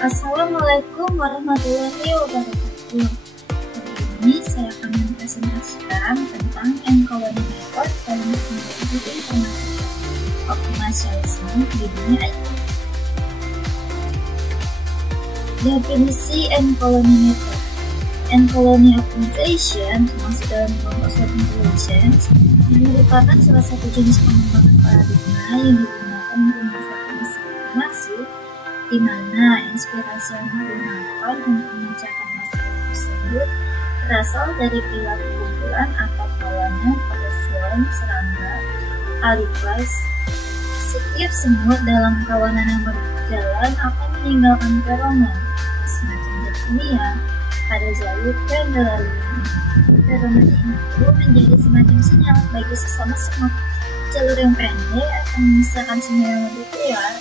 Assalamualaikum warahmatullahi wabarakatuh. Hari ini saya akan mempresentasikan tentang N-colony method dalam teknologi informatika optimalisasi di dunia IT. Definisi N-colony method. N-colony optimization termasuk dalam kelompok suatu intelligence yang merupakan salah satu jenis pengembangan paradigma yang digunakan untuk menyelesaikan masalah informasi, di mana inspirasi yang digunakan untuk memecahkan masalah tersebut berasal dari perilaku kumpulan atau kawanan pada swarm, serangga, aliplas. Setiap semut dalam kawanan yang berjalan akan meninggalkan feromon, semacam zat kimia, pada jalur yang dilalui. Feromon itu menjadi semacam sinyal bagi sesama semut. Jalur yang pendek akan memisahkan sinyal yang lebih keluar.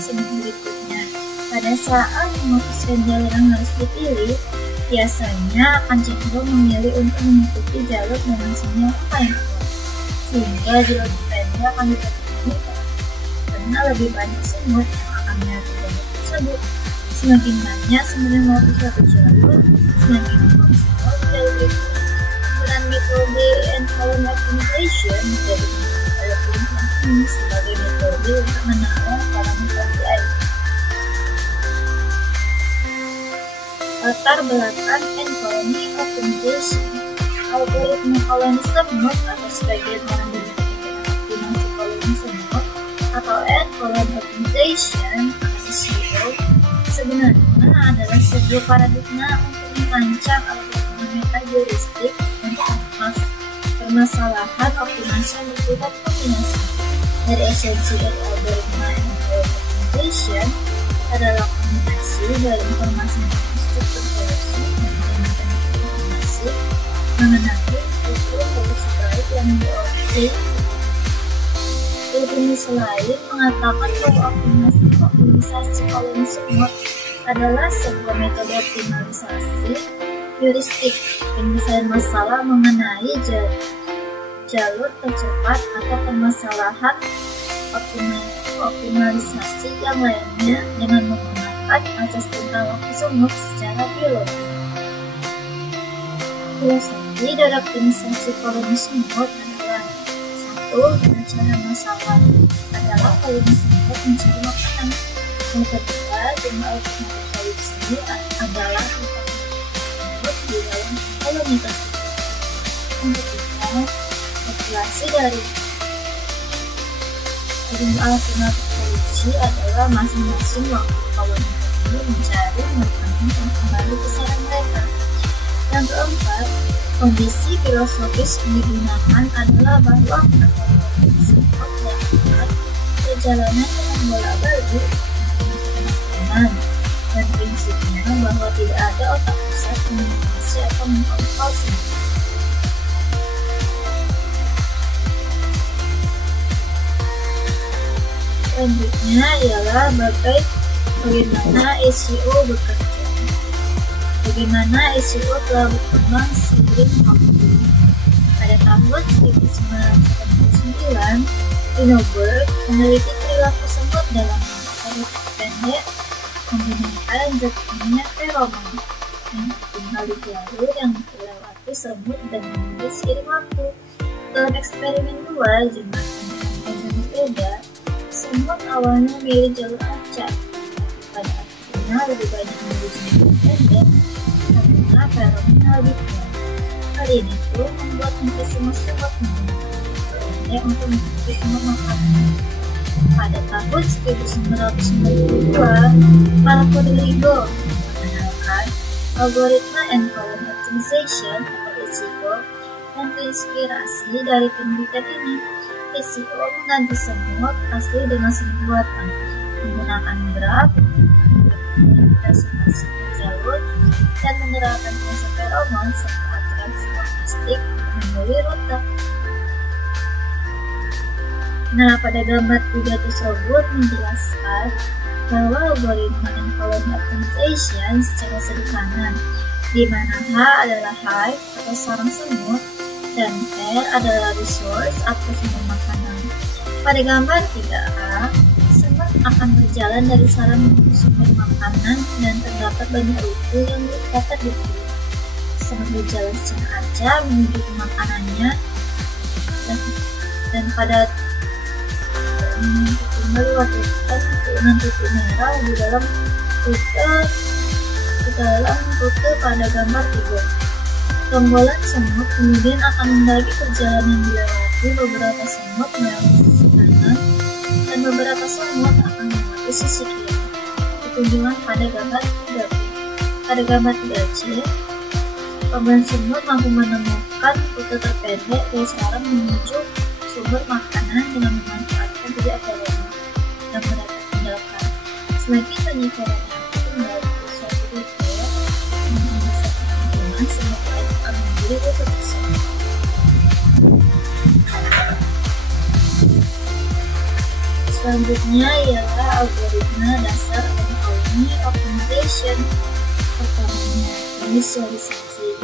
Semut berikutnya, pada saat memutuskan jalur yang harus dipilih, biasanya akan cenderung memilih untuk mengikuti jalur dengan sinyal yang keluar, sehingga jalur pendek akan dipilih karena lebih banyak semut yang akan melewati jalur tersebut. Semakin banyak semut yang melewati suatu jalur, semakin maksimal jalur itu. Dengan metode N-colony optimization menjadi ini sebagai metode untuk menawar parameter BI. Latar belakang N-colony optimization. Algoritma koloni semut atau sebagian orang menyebutnya optimasi koloni semut atau N-colony optimization (SCO) sebenarnya adalah sebuah paradigma untuk merancang algoritma metaheuristik untuk permasalahan optimasi yang bersifat kombinasi. Dari esensi dari algoritma N-colony optimization adalah kombinasi dari informasi struktur solusi dan menggunakan informasi mengenai struktur solusi baik yang dioptimalkan. Definisi lain mengatakan bahwa optimisasi koloni semut adalah sebuah metode optimalisasi heuristik penyelesaian masalah mengenai jalur tercepat atau permasalahan optimalisasi yang lainnya dengan menggunakan asas tentang waktu semut secara biologi. Filosofi dari optimisasi koloni semut adalah: 1. Dengan cara masalah adalah koloni semut mencari makanan. Yang kedua, jumlah alternatif solusi adalah semut di dalam koloni tersebut. Yang ketiga, populasi dari jumlah alternatif solusi adalah masing-masing waktu koloni ini mencari makanan dan kembali ke sarang mereka. Yang keempat, kondisi filosofis yang digunakan adalah bahwa koloni semut melakukan perjalanan dengan bolak-balik makanan, dan prinsipnya bahwa tidak ada otak pusat yang mengawasi atau mengkontrol semut. Selanjutnya ialah bagaimana SCO bekerja. Bagaimana SCO telah berkembang seiring waktu. Pada tahun 1989, Linoberg meneliti perilaku semut dalam periode pendek menggunakan zat kimia feromon yang tinggal di jalur yang dilewati semut dan menunggu seiring waktu. Dalam eksperimen 2, jumlah yang berbeda, semut awalnya memilih jalur acak, pada akhirnya lebih banyak memilih jalur pendek karena feromonnya lebih kuat. Hal ini pun membuat hampir semua semut menggunakan pendek untuk mencari semut makanan. Pada tahun 1992, Marco de Ligo mengenalkan algoritma N-colony optimization atau SCO yang terinspirasi dari penelitian ini. SCO mengganti semut asli dengan semut buatan, menggunakan graf, representasi jalur, dan menerapkan konsep feromon serta aturan stokastik untuk memilih rute. Nah, pada gambar 3 tersebut menjelaskan bahwa algoritma N-colony optimization secara sederhana, di mana H adalah hive atau sarang semut dan R adalah resource atau sumber makanan. Pada gambar 3A, semut akan berjalan dari sarang menuju sumber makanan dan terdapat banyak rute yang dapat dipilih. Semut berjalan secara acak menuju ke makanannya dan pada melakukan turunan titik merah di dalam rute pada gambar 3. Rombongan semut kemudian akan mendaki perjalanan dilewati beberapa semut melewati sisi kanan dan beberapa semut akan melewati sisi kiri. Ketunjukan pada gambar 3. Pada gambar 3C, rombongan semut mampu menemukan rute terpendek dari sarang menuju sumber makanan dengan memanfaatkan jejak feromon yang mereka tinggalkan. Semakin banyak feromon tinggal di suatu rute yang bisa kemungkinan semut lain akan menjadi rute tersebut. Selanjutnya ialah algoritma dasar colony optimization. Pertamanya, inisialisasi.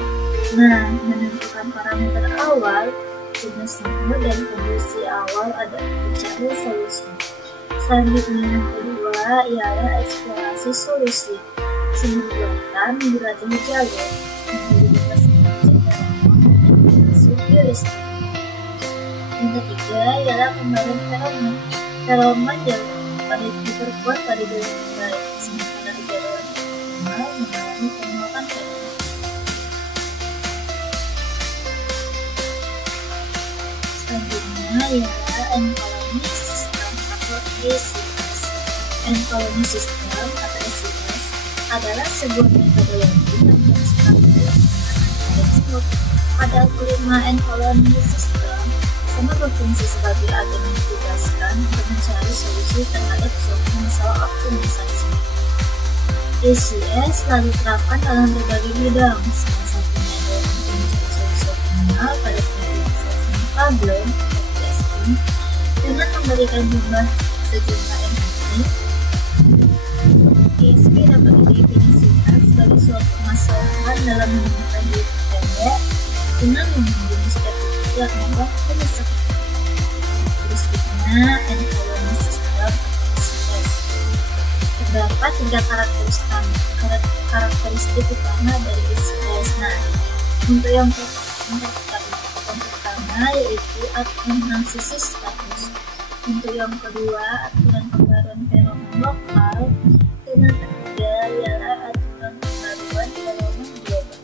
Nah, menentukan parameter awal, jenis semut dan kondisi awal ada mencari solusi. Selanjutnya yang kedua ialah eksplorasi solusi. Semut buatan menjelajahi jalur menjadi hasil heuristik. Yang ketiga ialah pembaruan feromon. Feromon yang diperkuat pada jalur baik, sementara jalur optimal mengalami penguatan feromon. Selanjutnya ialah end-colony system atau ACS. End-colony system atau ACS adalah sebuah metodologi yang berdasarkan pada semut. Pada algoritma end-colony system, semut berfungsi sebagai agen yang ditugaskan untuk mencari solusi terhadap suatu masalah optimisasi. ACS selalu diterapkan dalam berbagai bidang, salah satunya adalah untuk mencari solusi optimal pada problem testing dengan memberikan sejumlah entity. ISP dapat didefinisikan sebagai suatu permasalahan dalam menemukan diri pendek dengan mengunjungi setiap titik yang membuat penyelesaian. Karakteristiknya end-colony system ACS. Terdapat 3 karakteristik utama dari ACS. Nah, untuk yang pertama yaitu aturan transisi status. Untuk yang kedua, aturan pembaruan feromon lokal. Dan yang ketiga ialah aturan pembaruan feromon global.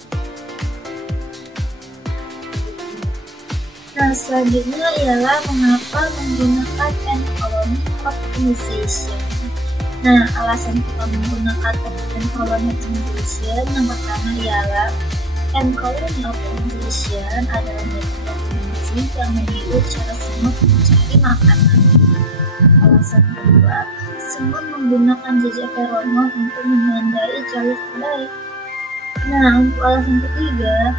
Nah, selanjutnya ialah mengapa menggunakan end-colony optimization. Nah, alasan kita menggunakan end-colony optimization yang pertama ialah end-colony optimization adalah metode optimasi yang meniru cara semut mencari makanan. Alasan kedua, semut menggunakan jejak feromon untuk menandai jalur terbaik. Nah, untuk alasan ketiga,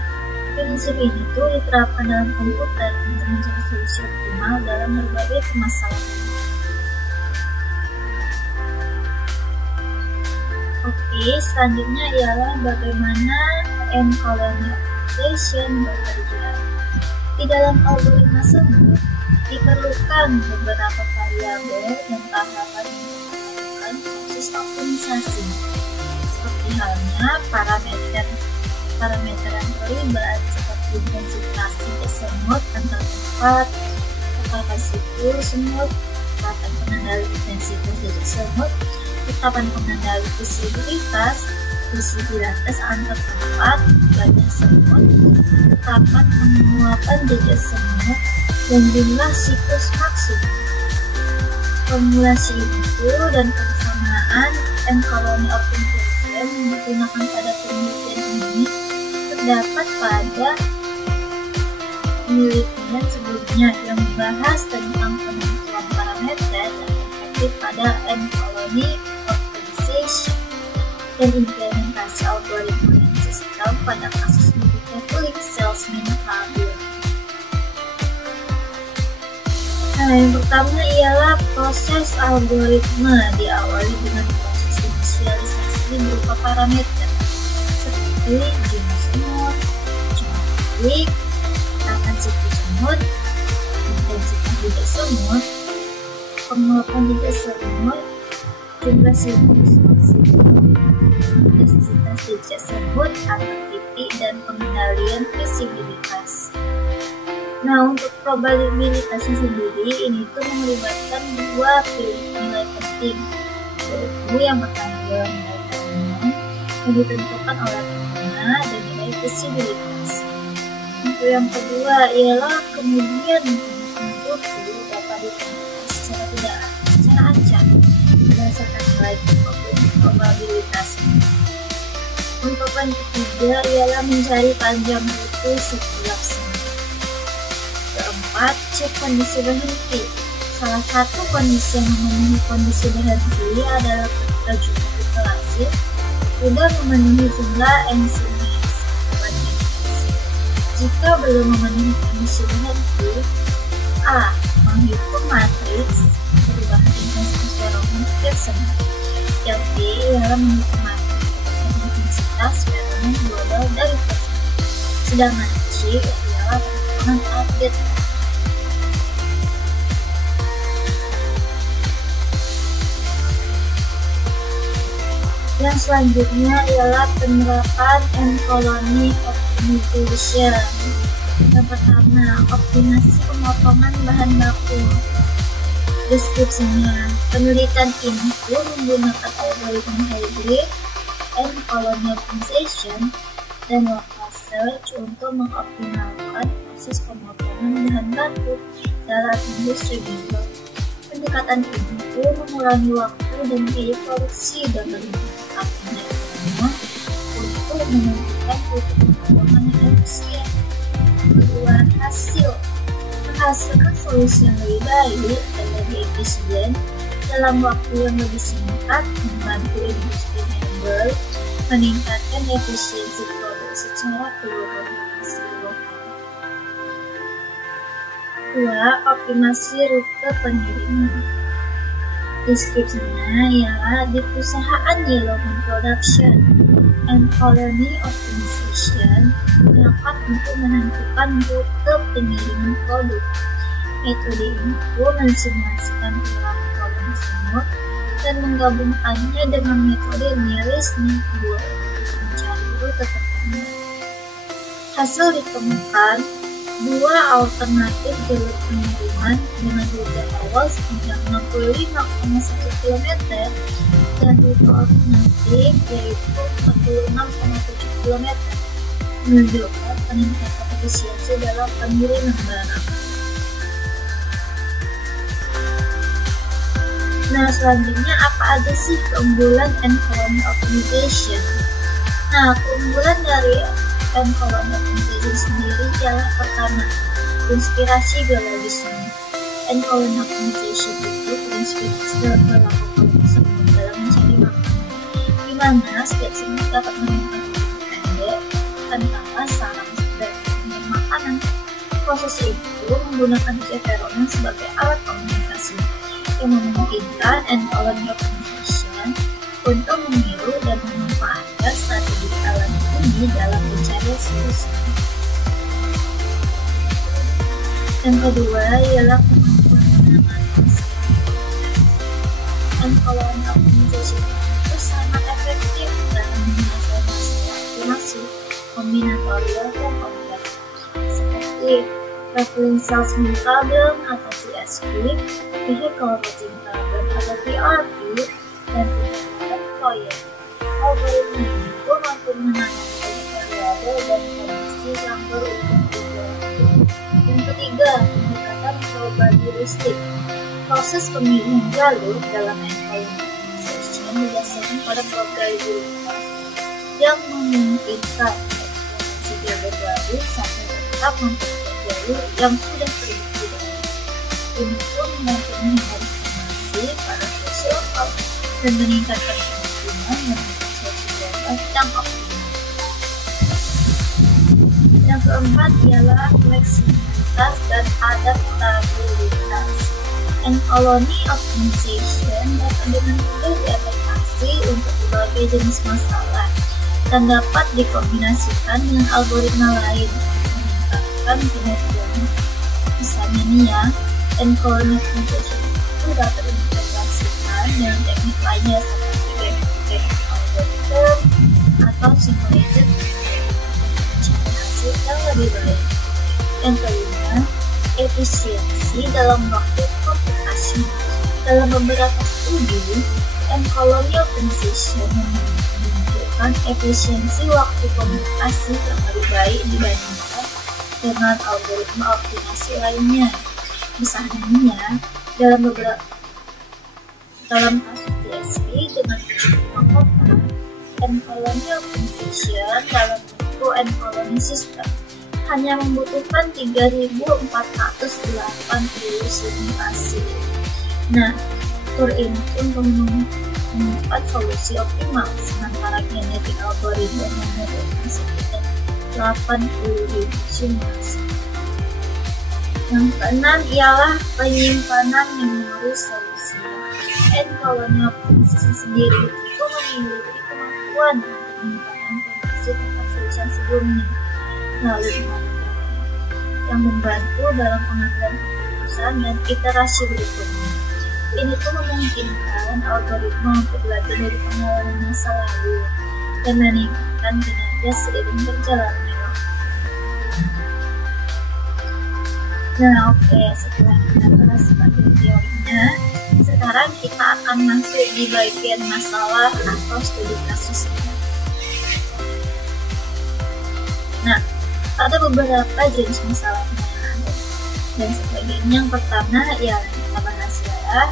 prinsip ini tuh diterapkan dalam komputer untuk mencari solusi optimal dalam berbagai permasalahan. Oke, selanjutnya ialah bagaimana end-colony optimization bekerja. Di dalam algoritma semut, diperlukan beberapa variabel dan tahapan untuk melakukan proses optimisasi, seperti halnya parameter yang terlibat seperti intensitas titik semut antar tempat, kapasitur semut, kekuatan pengendali intensitas jejak semut, kekuatan pengendali visibilitas antar tempat, banyak semut, kekuatan penguapan jejak semut, dan jumlah siklus maksimum. Formulasi itu dan persamaan end-colony optimization digunakan pada penelitian ini terdapat pada penelitian sebelumnya yang membahas tentang penentuan parameter dan efektif pada end-colony optimization dan implementasi algoritma dan sistem pada kasus multi-leveling salesman problem. Nah, yang pertama ialah proses algoritma diawali dengan proses inisialisasi berupa parameter seperti jumlah semut, jumlah klik, akan siklus semut, intensitas jejak semut, penguapan jejak semut, jumlah siklus maksimum, intensitas tersebut atau titik, dan pengendalian visibilitas. Nah, untuk probabilitasnya sendiri ini tuh melibatkan dua nilai penting, yaitu yang pertama adalah nilai tahunan yang ditentukan oleh pengguna dan nilai visibilitas. Untuk yang kedua ialah kemudian kondisi itu dapat ditentukan secara acak berdasarkan nilai probabilitas. Untuk yang ketiga ialah mencari panjang waktu setiap semen. Keempat, cek kondisi berhenti. Salah satu kondisi yang memenuhi kondisi berhenti adalah ketika jumlah isolasi sudah memenuhi jumlah enzimis. Jika belum memenuhi kondisi berhenti, A. Menghitung matriks perubahan intensitas feromen tersebut. Yang B ialah menghitung matriks intensitas feromen global dari tersebut. Sedangkan C ialah perhitungan update. Yang selanjutnya ialah penerapan and colony optimization. Yang pertama, optimasi pemotongan bahan baku. Deskripsinya, penelitian ini menggunakan algoritma hybrid and colony optimization dan local search untuk mengoptimalkan proses pemotongan bahan baku dalam industri bimbel. Pendekatan ini mengurangi waktu dan biaya produksi dan menggunakan untuk menentukan titik pemotongan yang efisien. Kedua, hasil menghasilkan solusi yang lebih baik dan lebih efisien dalam waktu yang lebih singkat, membantu industri mebel meningkatkan efisiensi produk secara keseluruhan. Kedua, optimasi rute pengiriman. Deskripsinya ialah di perusahaan Yellowman Production and Colony Optimization melakukan untuk menentukan rute pengiriman produk. Metode ini mensimulasikan perilaku koloni semut dan menggabungkannya dengan metode Nearest Network untuk mencari rute tertentu. Hasil ditemukan dua alternatif jalur pengiriman dengan rute awal sepanjang 65,1 km dan rute alternatif yaitu 46,7 km, menunjukkan peningkatan efisiensi dalam pengiriman barang. Nah, selanjutnya apa aja sih keunggulan and colony optimization? Nah, keunggulan dari and colony optimization sendiri ialah pertama, inspirasi biologisnya. And colony optimization itu terinspirasi dalam perilaku koloni semut dalam mencari makanan, di mana setiap semut dapat menemukan pendek tanpa sarang dan sumber makanan. Proses itu menggunakan feromen sebagai alat komunikasi yang memungkinkan and colony optimization untuk meniru dan memanfaatkan strategi alami ini dalam mencari solusi. Yang kedua ialah kemampuan menangani masalah. And colony optimization itu sangat efektif dalam menyelesaikan masalah optimasi kombinatorial dan kompleks seperti traveling salesman problem atau CSP, vehicle routing problem atau VRP, dan pengembangan proyek. Algoritma itu mampu menangani banyak variabel dan kondisi yang berubah-ubah. Yang ketiga, pendekatan probabilistik. Proses pemilihan jalur dalam colony optimization didasarkan pada probabilitas yang memungkinkan eksplorasi jalur baru sampai tetap memperkuat jalur yang sudah terbukti dengan ini pun mampu menghindari estimasi pada solusi lokal dan meningkatkan kemungkinan menemukan solusi global yang optimal. Yang keempat ialah fleksibilitas dan adaptabilitas. And colony optimization dapat dengan mudah diadaptasi untuk berbagai jenis masalah dan dapat dikombinasikan dengan algoritma lain untuk meningkatkan kinerjanya. Misalnya nih ya, and colony optimization itu dapat diintegrasikan dengan teknik lainnya seperti game algorithm atau simulated mencari hasil yang lebih baik. Yang kelima, efisiensi dalam waktu komputasi. Dalam beberapa studi, M-colony optimization menunjukkan efisiensi waktu komputasi yang lebih baik dibandingkan dengan algoritma optimasi lainnya. Misalnya, dalam kasus DSP dengan 75 kota, M-colony optimization dalam bentuk M-colony system hanya membutuhkan 3.480 simulasi. Nah, fitur ini pun menemukan solusi optimal, sementara genetik algoritma membutuhkan sekitar 80.000 simulasi. Yang keenam ialah penyimpanan memori solusi. M-colony optimization sendiri itu memiliki kemampuan untuk menyimpan informasi tentang solusi sebelumnya. Lalu yang membantu dalam pengambilan keputusan dan iterasi berikutnya. Ini tuh memungkinkan algoritma untuk belajar dari pengalaman masa lalu dan meningkatkan kinerja seiring berjalannya waktu. Nah, oke, setelah kita bahas bagian teorinya, sekarang kita akan masuk di bagian masalah atau studi kasusnya. Nah, ada beberapa jenis masalahnya dan sebagainya. Yang pertama yang kita bahas adalah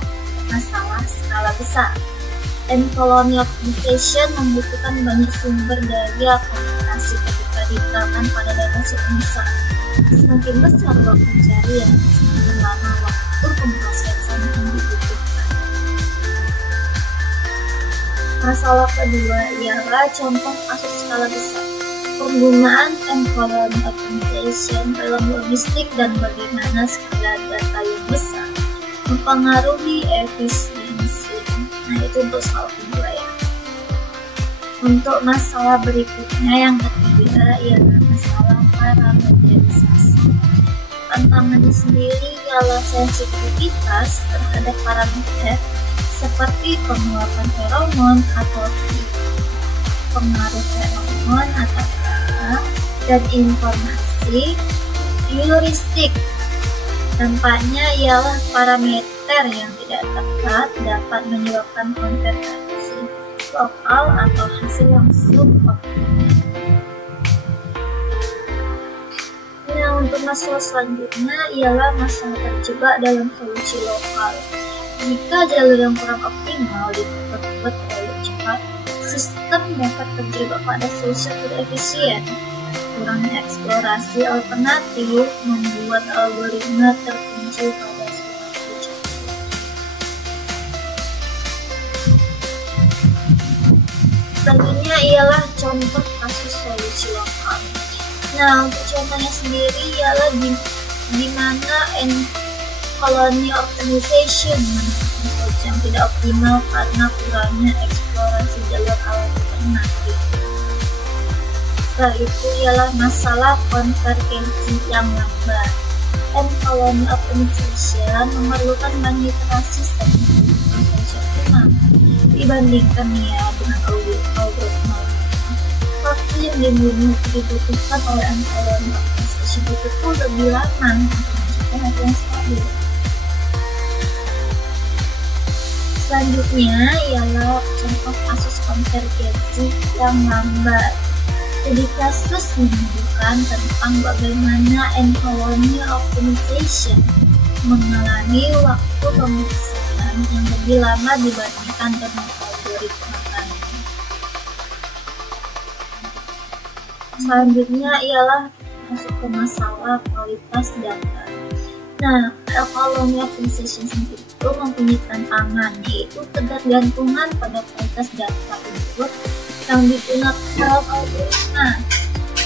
masalah skala besar. M-colony optimization membutuhkan banyak sumber daya komputasi ketika diterapkan pada dataset besar. Semakin besar ruang pencarian, semakin lama waktu komputasi yang sangat dibutuhkan. Masalah kedua ialah contoh kasus skala besar. Penggunaan M-colony optimization dalam logistik dan bagaimana skala data yang besar mempengaruhi efisiensi. Nah, itu untuk soal kedua ya. Untuk masalah berikutnya yang ketiga ialah masalah parametrisasi. Tantangannya sendiri ialah sensitivitas terhadap parameter seperti penguapan feromon atau pengaruh feromon atau dan informasi heuristik. Dampaknya ialah parameter yang tidak tepat dapat menyebabkan konvergensi lokal atau hasil yang suboptimal. Nah, untuk masalah selanjutnya ialah masalah terjebak dalam solusi lokal. Jika jalur yang kurang optimal diperbuat terlalu cepat, sistem dapat terjebak pada solusi tidak efisien. Kurangnya eksplorasi alternatif membuat algoritma terkunci pada suatu jalur. Selanjutnya ialah contoh kasus solusi lokal. Nah, untuk contohnya sendiri ialah di mana M-colony optimization menemukan solusi yang tidak optimal karena kurangnya eksplorasi jalur alternatif. Setelah itu ialah masalah konvergensi yang lambat. M-colony optimization memerlukan banyak iterasi sebelum solusi optimal dibandingkan dengan algoritma. Waktu yang dibutuhkan oleh M-colony optimization itu pun lebih lama untuk menciptakan hasil yang stabil. Selanjutnya ialah contoh kasus konvergensi yang lambat. Studi kasus menunjukkan tentang bagaimana M-colony optimization mengalami waktu pemrosesan yang lebih lama dibandingkan dengan algoritma lain. Selanjutnya ialah masuk ke masalah kualitas data. Nah, M-colony optimization sendiri itu mempunyai tantangan, yaitu ketergantungan pada kualitas data input yang digunakan dalam algoritma,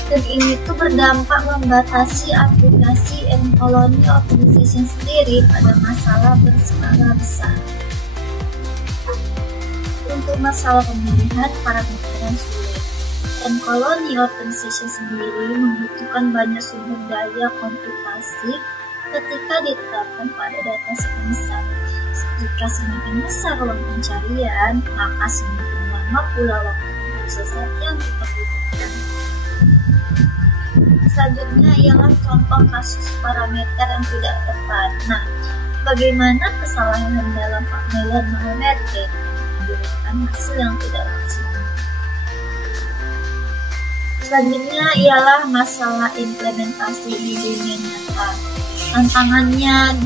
dan ini tuh berdampak membatasi aplikasi M-colony optimization sendiri pada masalah berskala besar. Untuk masalah pemilihan parameter yang sulit, M-colony optimization sendiri membutuhkan banyak sumber daya komputasi ketika diterapkan pada data besar, Jika semakin besar ruang pencarian, maka semakin lama pula waktu prosesor yang kita butuhkan. Selanjutnya ialah contoh kasus parameter yang tidak tepat. Nah, bagaimana kesalahan dalam penilaian parameter memberikan hasil yang tidak maksimal? Selanjutnya ialah masalah implementasi di dunia nyata. Tantangannya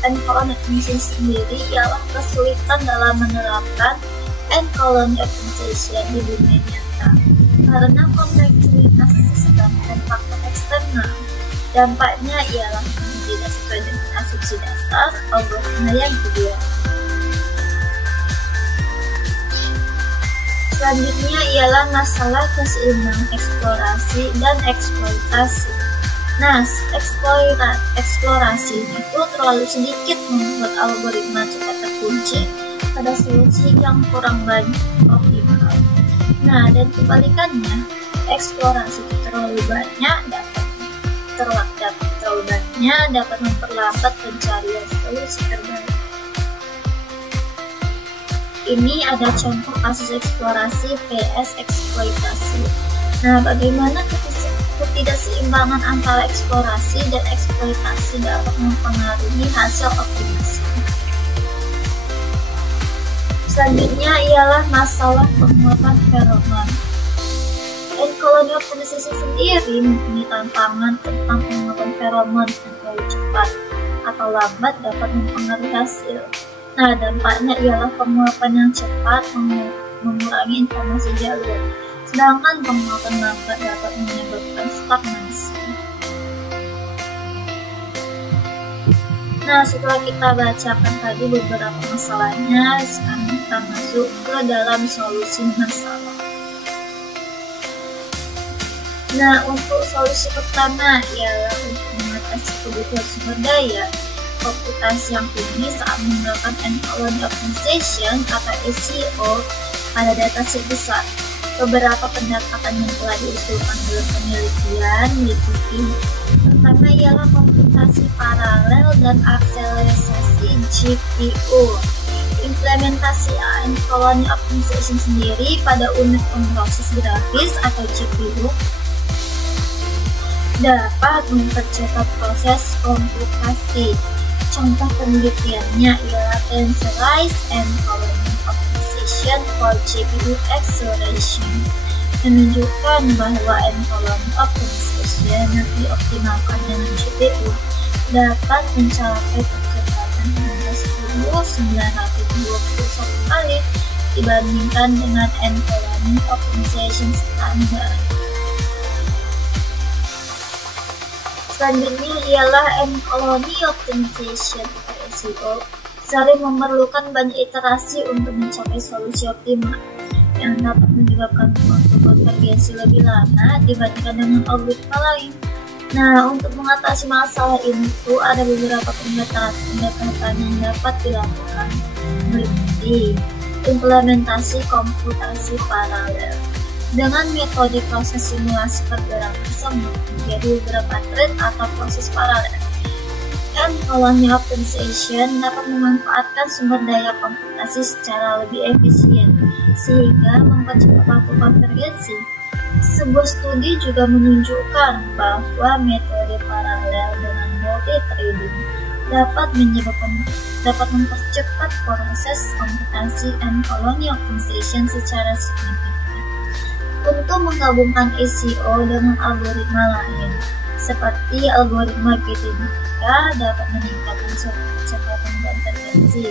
N-colony optimization sendiri ialah kesulitan dalam menerapkan N-colony optimization di dunia nyata karena kompleksitas sistem dan faktor eksternal. Dampaknya ialah tidak sesuai dengan asumsi dasar algoritma yang ideal. Selanjutnya ialah masalah keseimbangan eksplorasi dan eksploitasi. Nah, eksplorasi itu terlalu sedikit membuat algoritma cepat terkunci pada solusi yang kurang banyak optimal. Nah, dan kebalikannya, eksplorasi terlalu banyak dapat memperlambat pencarian solusi terbaik. Ini ada contoh kasus eksplorasi vs eksploitasi. Nah, bagaimana ketidakseimbangan antara eksplorasi dan eksploitasi dapat mempengaruhi hasil optimasi. Selanjutnya ialah masalah penguatan feromon. N-colony optimization sendiri mempunyai tantangan tentang penguatan feromon yang terlalu cepat atau lambat dapat mempengaruhi hasil. Nah, dampaknya ialah penguapan yang cepat mengurangi informasi jalur, sedangkan penguapan lambat dapat menyebabkan stagnasi. Nah, setelah kita bacakan tadi beberapa masalahnya, sekarang kita masuk ke dalam solusi masalah. Nah, untuk solusi pertama ialah untuk mengatasi kebutuhan sumber daya komputasi yang tinggi saat menggunakan N-colony optimization atau NCO pada dataset besar. Beberapa pendekatan yang telah diusulkan dalam penelitian meliputi: pertama ialah komputasi paralel dan akselerasi GPU. Implementasi N-colony optimization sendiri pada unit pemroses grafis atau GPU dapat mempercepat proses komputasi. Contoh penelitiannya ialah Tensorized N-colony optimization for GPU acceleration, menunjukkan bahwa N-colony optimization yang dioptimalkan dengan GPU dapat mencapai percepatan hingga 10.921 kali dibandingkan dengan N-colony optimization standar. Selanjutnya ialah N-colony optimization atau NCO sering memerlukan banyak iterasi untuk mencapai solusi optimal yang dapat menyebabkan waktu konvergensi lebih lama dibandingkan dengan algoritma lain. Nah, untuk mengatasi masalah ini ada beberapa pendekatan yang dapat dilakukan, meliputi implementasi komputasi paralel. Dengan metode proses simulasi pergerakan semu menjadi beberapa thread atau proses paralel. N-colony optimization dapat memanfaatkan sumber daya komputasi secara lebih efisien sehingga mempercepat waktu konvergensi. Sebuah studi juga menunjukkan bahwa metode paralel dengan multi-threading dapat mempercepat proses komputasi N-colony optimization secara signifikan. Untuk menggabungkan NCO dengan algoritma lain, seperti algoritma genetika dapat meningkatkan kecepatan konvergensi.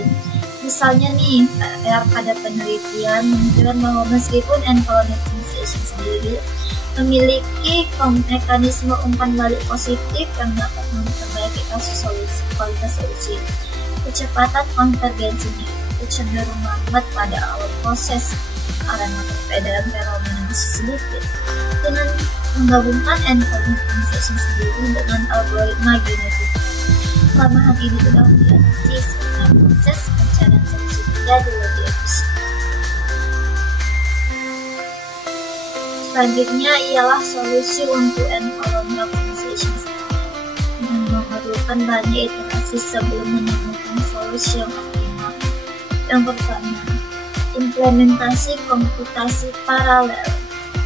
Misalnya nih, pada penelitian menunjukkan bahwa meskipun N-colony optimization sendiri memiliki mekanisme umpan balik positif yang dapat memperbaiki kualitas solusi, kecepatan konvergensinya itu cenderung lambat pada awal proses karena perbedaan feromon masih sedikit. Dengan menggabungkan N-colony optimization sendiri dengan algoritma genetika, kelemahan ini dapat diatasi sehingga proses pencarian solusi menjadi lebih efisien. Selanjutnya ialah solusi untuk N-colony optimization dengan memerlukan banyak iterasi sebelum menemukan solusi yang optimal. Yang pertama, implementasi komputasi paralel.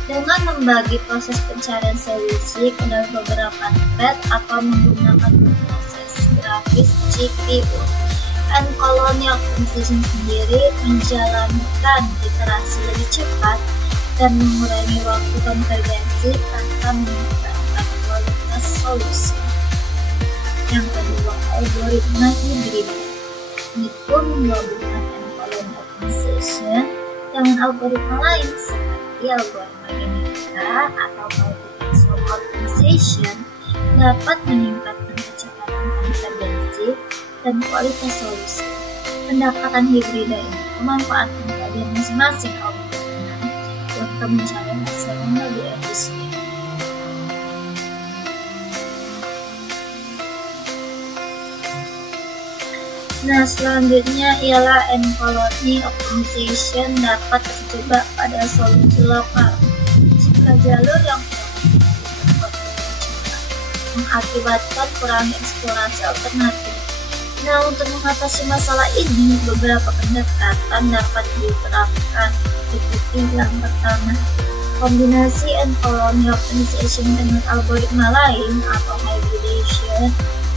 Dengan membagi proses pencarian solusi ke dalam beberapa thread atau menggunakan proses grafis GPU, N-colony optimization sendiri menjalankan iterasi lebih cepat dan mengurangi waktu konvergensi tanpa meningkatkan kualitas solusi. Yang kedua, algoritma hibrid. Ini pun menggabungkan N-colony optimization dengan algoritma lain seperti algoritma genetika atau multi-transform optimization dapat meningkatkan kecepatan konvergensi dan kualitas solusi. Pendekatan hibrida ini memanfaatkan kelebihan masing-masing algoritma untuk mencari hasil yang lebih efisien. Nah, selanjutnya ialah N-colony optimization dapat terjebak pada solusi lokal jika jalur yang mengakibatkan kurang eksplorasi alternatif. Nah, untuk mengatasi masalah ini, beberapa pendekatan dapat diterapkan seperti yang pertama, kombinasi N-colony optimization dengan algoritma lain atau hybridization.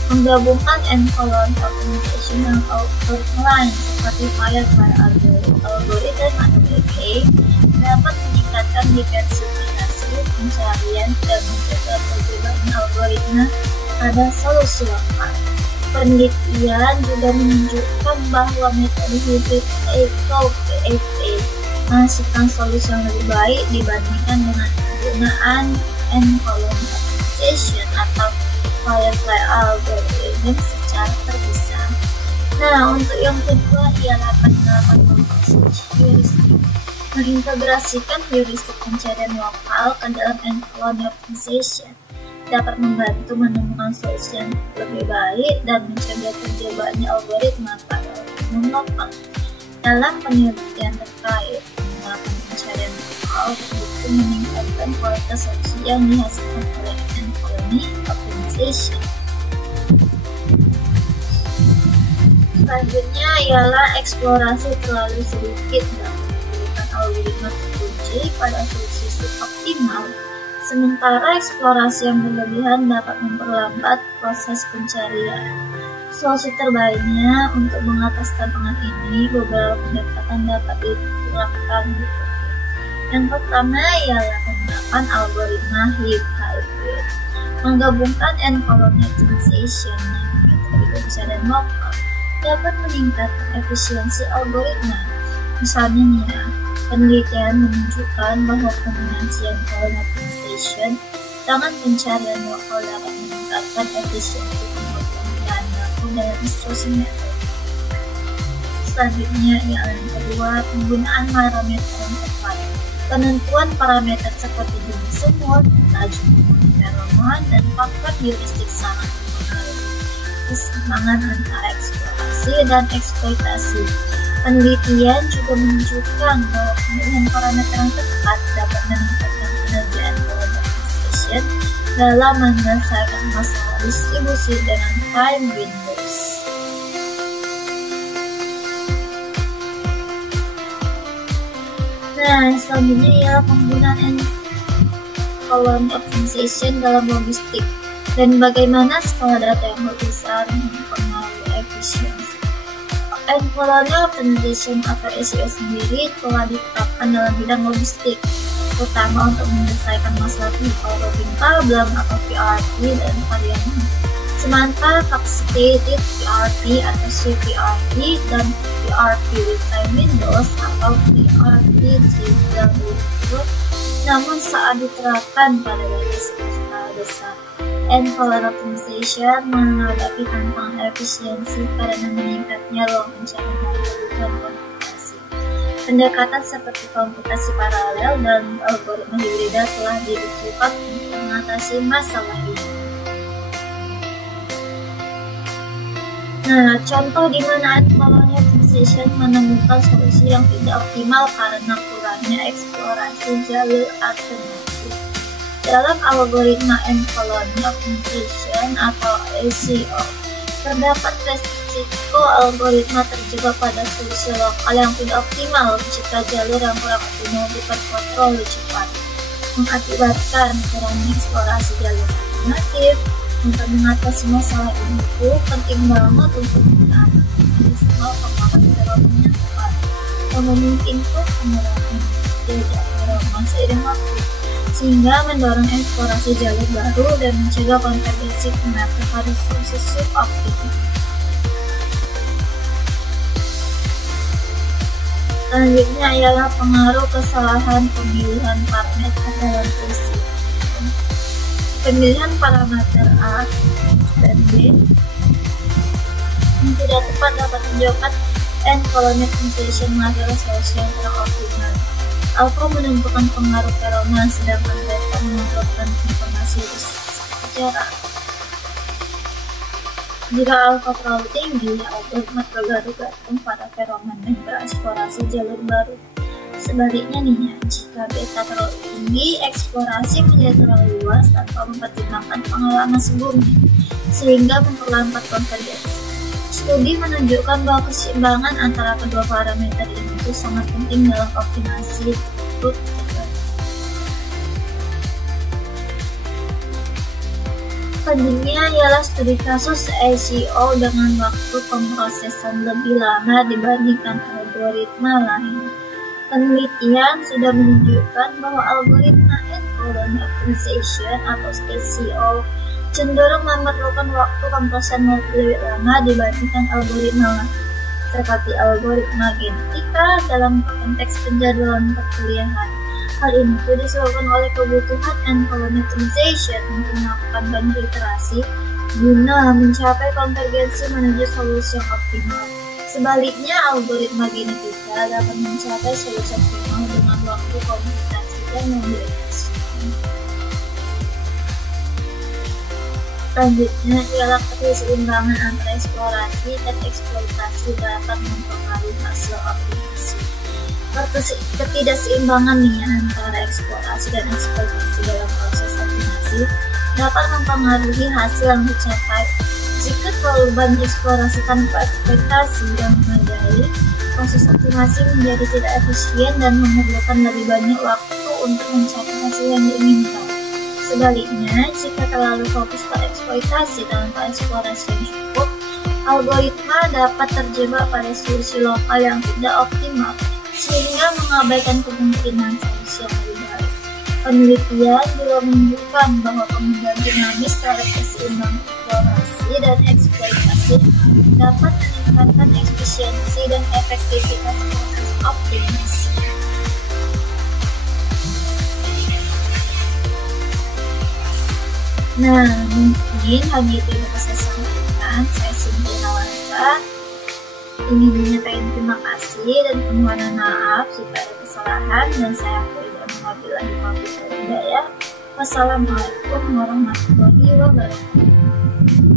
Menggabungkan N-colony optimization dengan algoritma lain seperti Firefly algorithm atau BK dapat meningkatkan diversifikasi pencarian dan mencegah perubahan algoritma pada solusi lokal. Penelitian juga menunjukkan bahwa metode hybrid atau PFA menghasilkan solusi yang lebih baik dibandingkan dengan penggunaan N-colony optimization atau Firefly algorithm secara terpisah. Nah, untuk yang kedua ialah penerapan search heuristic. Mengintegrasikan heuristik pencarian lokal ke dalam N-colony optimization dapat membantu menemukan solusi yang lebih baik dan mencegah terjebaknya algoritma pada umum lokal. Dalam penelitian terkait penerapan pencarian lokal itu meningkatkan kualitas solusi yang dihasilkan oleh N-colony optimization. Selanjutnya ialah eksplorasi terlalu sedikit dan memberikan algoritma terkunci pada solusi suboptimal. Sementara eksplorasi yang berlebihan dapat memperlambat proses pencarian. Solusi terbaiknya untuk mengatasi tantangan ini, beberapa pendekatan dapat diterapkan. Yang pertama ialah penerapan algoritma hybrid. Menggabungkan N-colony optimization dengan metode pencarian lokal dapat meningkatkan efisiensi algoritma. Misalnya nih ya, penelitian menunjukkan bahwa kombinasi N-colony optimization dengan pencarian lokal dapat meningkatkan efisiensi pengumpulan data dalam instruksi metode. Selanjutnya ialah yang kedua, penggunaan parameter yang tepat. Penentuan parameter seperti jumlah semut, laju feromon, dan faktor heuristik sangat mempengaruhi keseimbangan antara eksplorasi dan eksploitasi. Penelitian juga menunjukkan bahwa pemilihan parameter yang tepat dapat meningkatkan kinerja optimization dalam menyelesaikan masalah distribusi dengan time windows. Nah, selanjutnya ialah penggunaan N-colony optimization dalam logistik dan bagaimana skala data yang besar mempengaruhi efisiensi. N-colony optimization atau SEO sendiri telah diterapkan dalam bidang logistik, terutama untuk menyelesaikan masalah people routing problem atau PRP dan variannya. Sementara capacitated PRP atau CPRP dan PRP with time windows atau PRP trivial window, namun saat diterapkan pada data skala besar, N-colony optimization menghadapi tantangan efisiensi karena meningkatnya ruang pencarian dan kebutuhan komputasi. Pendekatan seperti komputasi paralel dan algoritma hibrida telah diusulkan untuk mengatasi masalah ini. Nah, contoh di mana N-colony optimization menemukan solusi yang tidak optimal karena kurangnya eksplorasi jalur alternatif. Dalam algoritma N-colony optimization atau ACO, terdapat Risiko algoritma terjebak pada solusi lokal yang tidak optimal jika jalur yang kurang optimal diperkontrol lebih cepat, mengakibatkan kurangnya eksplorasi jalur alternatif. Untuk mengatasi masalah ini penting banget untuk menggunakan mekanisme pengaman feromen yang tepat yang memungkinkan pengurangan jejak feromen seiring waktu, sehingga mendorong eksplorasi jalur baru dan mencegah konvergensi pemetak pada solusi suboptimal. Selanjutnya ialah pengaruh kesalahan pemilihan parameter dalam puisi. Pemilihan parameter A dan B yang tidak tepat dapat menyebabkan n-colony optimization adalah solusi yang kurang optimal. Alpha menentukan pengaruh feromen, sedangkan beta menentukan informasi jarak. Jika alfa terlalu tinggi, algoritma tergantung pada feromen dan bereksplorasi jalur baru. Sebaliknya nih, jika beta terlalu tinggi, eksplorasi menjadi terlalu luas tanpa mempertimbangkan pengalaman sebelumnya, sehingga memperlambat konvergensi. Studi menunjukkan bahwa keseimbangan antara kedua parameter ini itu sangat penting dalam optimasi root. Selanjutnya ialah studi kasus SEO dengan waktu pemrosesan lebih lama dibandingkan algoritma lain. Penelitian sudah menunjukkan bahwa algoritma n-colony optimization atau SEO cenderung memerlukan waktu pemrosesan lebih lama dibandingkan algoritma lain, seperti algoritma genetika dalam konteks penjadwalan perkuliahan. Hal ini disebabkan oleh kebutuhan n-colony optimization untuk melakukan banyak iterasi guna mencapai konvergensi menuju solusi yang optimal. Sebaliknya, algoritma genetika dapat mencapai solusi optimal dengan waktu komputasi dan mobilitas. Selanjutnya ialah keseimbangan antara eksplorasi dan eksploitasi dapat mempengaruhi hasil optimasi. Ketidakseimbangan antara eksplorasi dan eksploitasi dalam proses optimasi dapat mempengaruhi hasil yang dicapai. Jika terlalu banyak eksplorasi tanpa ekspektasi yang memadai, proses optimasi menjadi tidak efisien dan memerlukan lebih banyak waktu untuk mencapai hasil yang diinginkan. Sebaliknya, jika terlalu fokus pada eksploitasi tanpa eksplorasi yang cukup, algoritma dapat terjebak pada solusi lokal yang tidak optimal, sehingga mengabaikan kemungkinan solusi yang lebih baik. Penelitian juga menunjukkan bahwa pemilihan dinamis terhadap keseimbangan eksplorasi dan eksploitasi dapat meningkatkan efisiensi dan efektivitas proses optimasi. Nah, mungkin hanya itu yang bisa saya sampaikan. Saya Cynthia Nawasa ingin menyampaikan terima kasih dan permohonan maaf jika ada kesalahan, dan saya akui dan wabillahi taufiq wal hidayah. Wassalamualaikum warahmatullahi wabarakatuh.